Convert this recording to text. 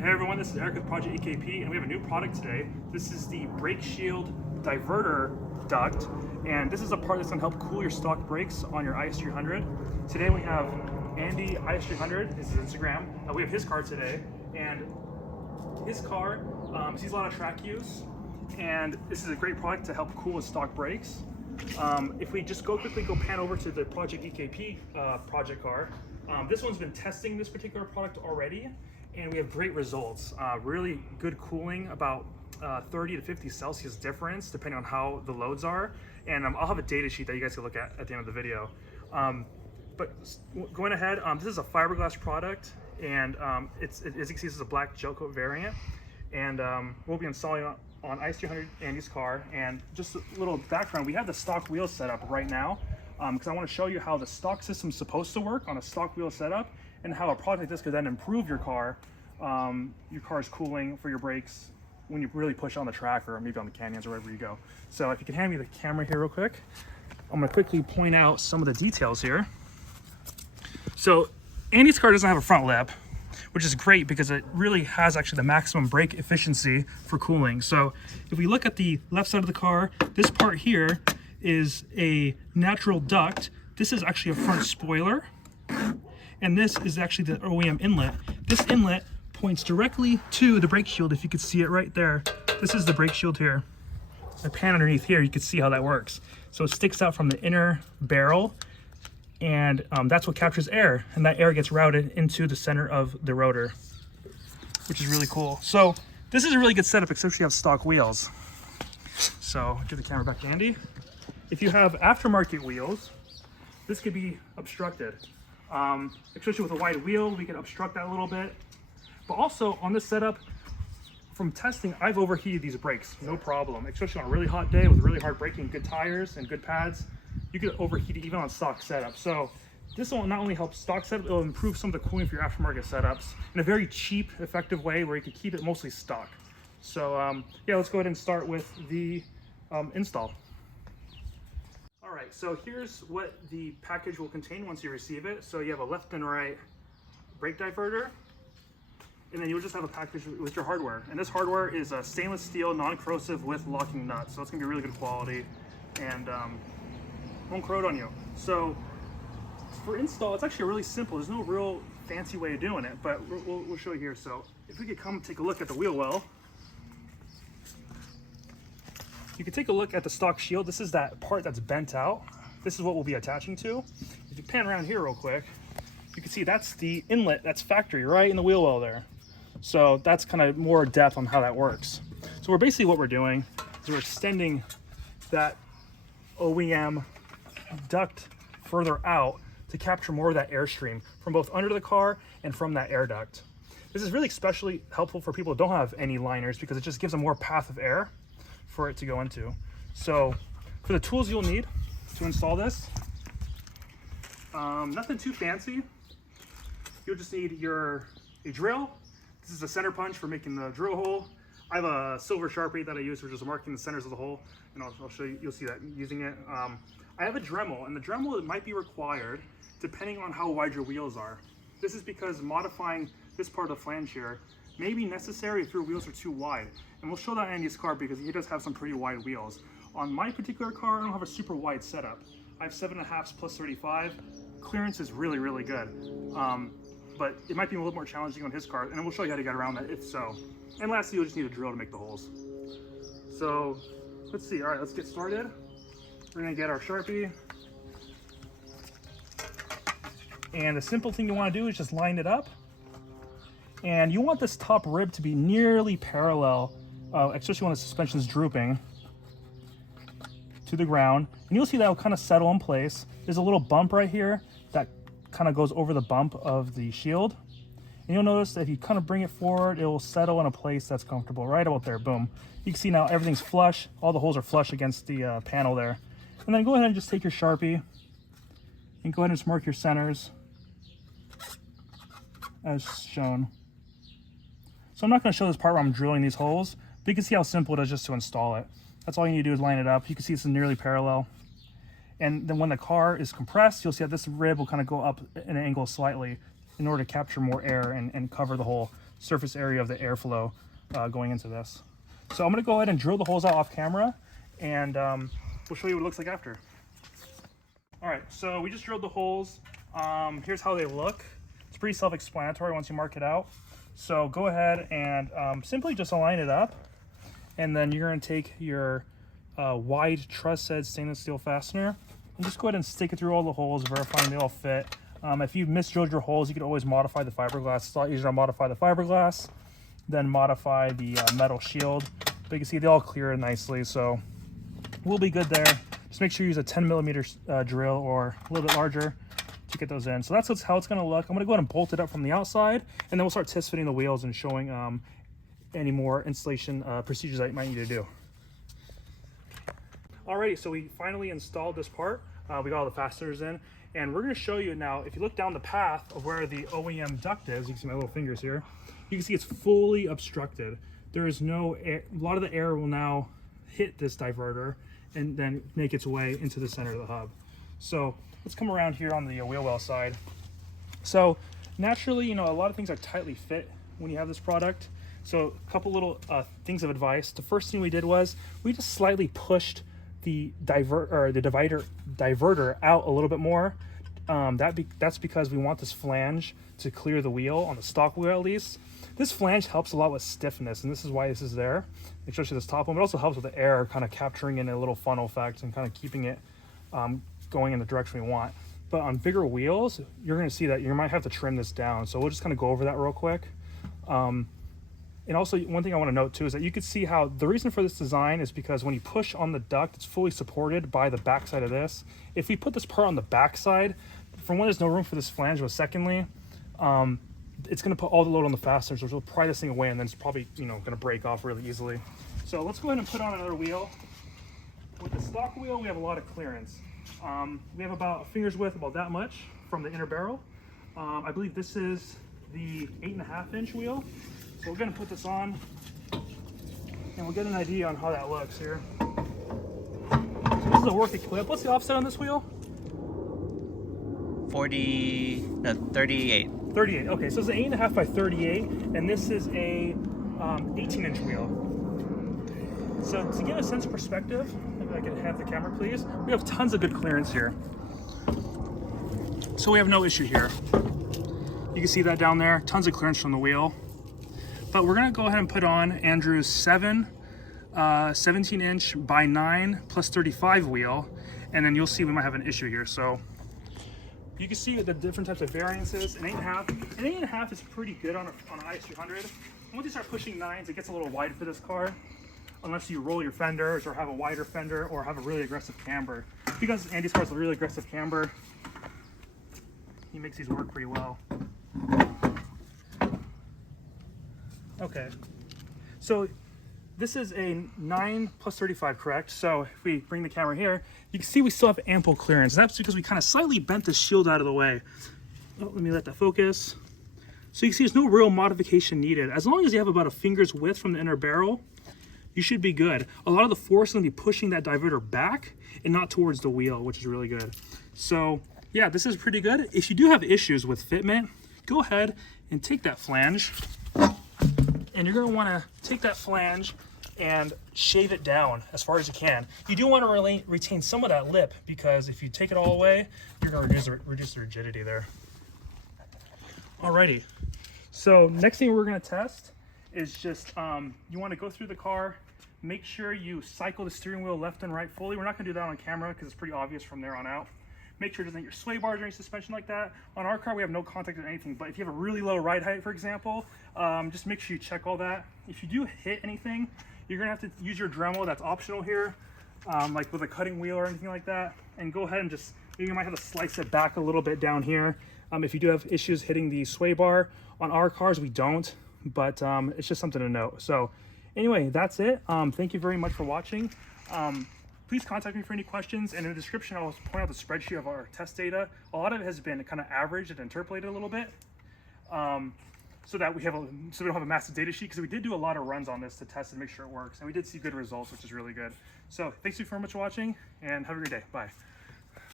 Hey everyone, this is Eric with Project EKP, and we have a new product today. This is the brake shield diverter duct, and this is a part that's going to help cool your stock brakes on your IS300. Today we have Andy IS300, this is Instagram. We have his car today, and his car sees a lot of track use, and this is a great product to help cool his stock brakes. If we just quickly pan over to the Project EKP project car, this one's been testing this particular product already, and we have great results. Really good cooling, about 30 to 50 Celsius difference depending on how the loads are. And I'll have a data sheet that you guys can look at the end of the video. But going ahead, this is a fiberglass product, and as you can see, this is a black gel coat variant. And we'll be installing it on IS300 Andy's car. And just a little background, we have the stock wheels set up right now because I want to show you how the stock system is supposed to work on a stock wheel setup, and how a product like this could then improve your car's cooling for your brakes when you really push on the track or maybe on the canyons or wherever you go. So if you can hand me the camera here real quick, I'm gonna quickly point out some of the details here. So Andy's car doesn't have a front lip, which is great because it really has actually the maximum brake efficiency for cooling. So if we look at the left side of the car, this part here is a natural duct. This is actually a front spoiler, and this is actually the OEM inlet. This inlet points directly to the brake shield. If you could see it right there, this is the brake shield here. The pan underneath here, you can see how that works. So it sticks out from the inner barrel, and that's what captures air, and that air gets routed into the center of the rotor, which is really cool. So this is a really good setup, especially if you have stock wheels. So give the camera back to Andy. If you have aftermarket wheels, this could be obstructed. Especially with a wide wheel, we can obstruct that a little bit. But also on this setup, from testing, I've overheated these brakes, no problem. Especially on a really hot day with really hard braking, good tires and good pads, you could overheat it even on stock setup. So this will not only help stock setup, it'll improve some of the cooling for your aftermarket setups in a very cheap, effective way where you can keep it mostly stock. So yeah, let's go ahead and start with the install. All right, so here's what the package will contain once you receive it. So you have a left and right brake diverter, and then you'll just have a package with your hardware. And this hardware is a stainless steel, non-corrosive with locking nuts. So it's gonna be really good quality and won't corrode on you. So for install, it's actually really simple. There's no real fancy way of doing it, but we'll show you here. So if we could come take a look at the wheel well, you can take a look at the stock shield. This is that part that's bent out. This is what we'll be attaching to. If you pan around here real quick, you can see that's the inlet, that's factory right in the wheel well there. So that's kind of more depth on how that works. So basically what we're doing is we're extending that OEM duct further out to capture more of that airstream from both under the car and from that air duct. This is really especially helpful for people who don't have any liners because it just gives them more path of air for it to go into. So for the tools you'll need to install this, nothing too fancy. You'll just need a drill. This is a center punch for making the drill hole. I have a silver Sharpie that I use for just marking the centers of the hole, and I'll show you, you'll see that using it. I have a Dremel, and the Dremel might be required depending on how wide your wheels are. This is because modifying this part of the flange here may be necessary if your wheels are too wide. And we'll show that in Andy's car because he does have some pretty wide wheels. On my particular car, I don't have a super wide setup. I have 7.5s plus 35. Clearance is really, really good. But it might be a little more challenging on his car, and we'll show you how to get around that if so. And lastly, you'll just need a drill to make the holes. So let's see, all right, let's get started. We're gonna get our Sharpie. And the simple thing you wanna do is just line it up. And you want this top rib to be nearly parallel, especially when the suspension's drooping to the ground. And you'll see that will kind of settle in place. There's a little bump right here that kind of goes over the bump of the shield. And you'll notice that if you kind of bring it forward, it will settle in a place that's comfortable, right about there, boom. You can see now everything's flush. All the holes are flush against the panel there. And then go ahead and just take your Sharpie and go ahead and just mark your centers as shown. So I'm not going to show this part where I'm drilling these holes, but you can see how simple it is just to install it. That's all you need to do is line it up. You can see it's nearly parallel. And then when the car is compressed, you'll see that this rib will kind of go up in an angle slightly in order to capture more air and cover the hole. surface area of the airflow going into this. So I'm going to go ahead and drill the holes out off camera, and we'll show you what it looks like after. All right, so we just drilled the holes. Here's how they look. It's pretty self-explanatory once you mark it out. So go ahead and simply just align it up, and then you're going to take your wide truss-head stainless steel fastener and just go ahead and stick it through all the holes, verifying they all fit. If you misdrilled your holes, you could always modify the fiberglass. It's a lot easier to modify the fiberglass than modify the metal shield. But you can see they all clear nicely, so we'll be good there. Just make sure you use a 10mm drill or a little bit larger to get those in. So that's how it's going to look. I'm going to go ahead and bolt it up from the outside, and then we'll start test fitting the wheels and showing any more installation procedures that you might need to do. Alrighty, so we finally installed this part. We got all the fasteners in, and we're going to show you now. If you look down the path of where the OEM duct is, you can see my little fingers here. You can see it's fully obstructed. There is no air. A lot of the air will now hit this diverter and then make its way into the center of the hub. So let's come around here on the wheel well side. So naturally, you know, a lot of things are tightly fit when you have this product. So a couple little things of advice. The first thing we did was we just slightly pushed the diverter out a little bit more. That's because we want this flange to clear the wheel, on the stock wheel at least. This flange helps a lot with stiffness, and this is why this is there, especially this top one. But it also helps with the air kind of capturing in a little funnel effect and kind of keeping it going in the direction we want. But on bigger wheels, you're going to see that you might have to trim this down. So we'll just kind of go over that real quick. And also, one thing I want to note too is that you can see how the reason for this design is because when you push on the duct, it's fully supported by the backside of this. If we put this part on the backside, for one, there's no room for this flange, but secondly, it's going to put all the load on the fasteners, which will pry this thing away, and then it's probably, you know, going to break off really easily. So let's go ahead and put on another wheel. With the stock wheel, we have a lot of clearance. We have about a finger's width, about that much from the inner barrel. I believe this is the 8.5-inch wheel. So we're going to put this on, and we'll get an idea on how that looks here. So this is a working clip. What's the offset on this wheel? 38. 38. Okay, so it's an 8.5 by 38, and this is a 18-inch wheel. So to give a sense of perspective, if I could have the camera please, we have tons of good clearance here. So we have no issue here. You can see that down there, tons of clearance from the wheel. But we're gonna go ahead and put on Andrew's 17-inch by 9 plus 35 wheel, and then you'll see we might have an issue here. So you can see the different types of variances. An 8.5 is pretty good on an IS300. And once you start pushing 9s, it gets a little wide for this car, unless you roll your fenders or have a wider fender or have a really aggressive camber. Because Andy's car has a really aggressive camber, he makes these work pretty well. Okay, so this is a 9 plus 35, correct? So if we bring the camera here, you can see we still have ample clearance. That's because we kind of slightly bent the shield out of the way. Oh, let me let that focus. So you can see there's no real modification needed. As long as you have about a finger's width from the inner barrel, you should be good. A lot of the force is going to be pushing that diverter back and not towards the wheel, which is really good. So yeah, this is pretty good. If you do have issues with fitment, go ahead and take that flange, and you're going to want to take that flange and shave it down as far as you can. You do want to retain some of that lip, because if you take it all away, you're going to reduce the rigidity there. Alrighty, so next thing we're going to test is just, you want to go through the car, make sure you cycle the steering wheel left and right fully. We're not going to do that on camera because it's pretty obvious from there on out. Make sure it doesn't hit your sway bars or any suspension like that. On our car, we have no contact or anything, but if you have a really low ride height, for example, just make sure you check all that. If you do hit anything, you're gonna have to use your Dremel. That's optional here, like with a cutting wheel or anything like that. And go ahead and just, you might have to slice it back a little bit down here. If you do have issues hitting the sway bar, on our cars we don't, but it's just something to note. So anyway, that's it. Thank you very much for watching. Please contact me for any questions, and in the description I'll point out the spreadsheet of our test data. A lot of it has been kind of averaged and interpolated a little bit, so that we don't have a massive data sheet, because we did do a lot of runs on this to test and make sure it works, and we did see good results, which is really good. So thanks you very much for watching, and have a great day. Bye.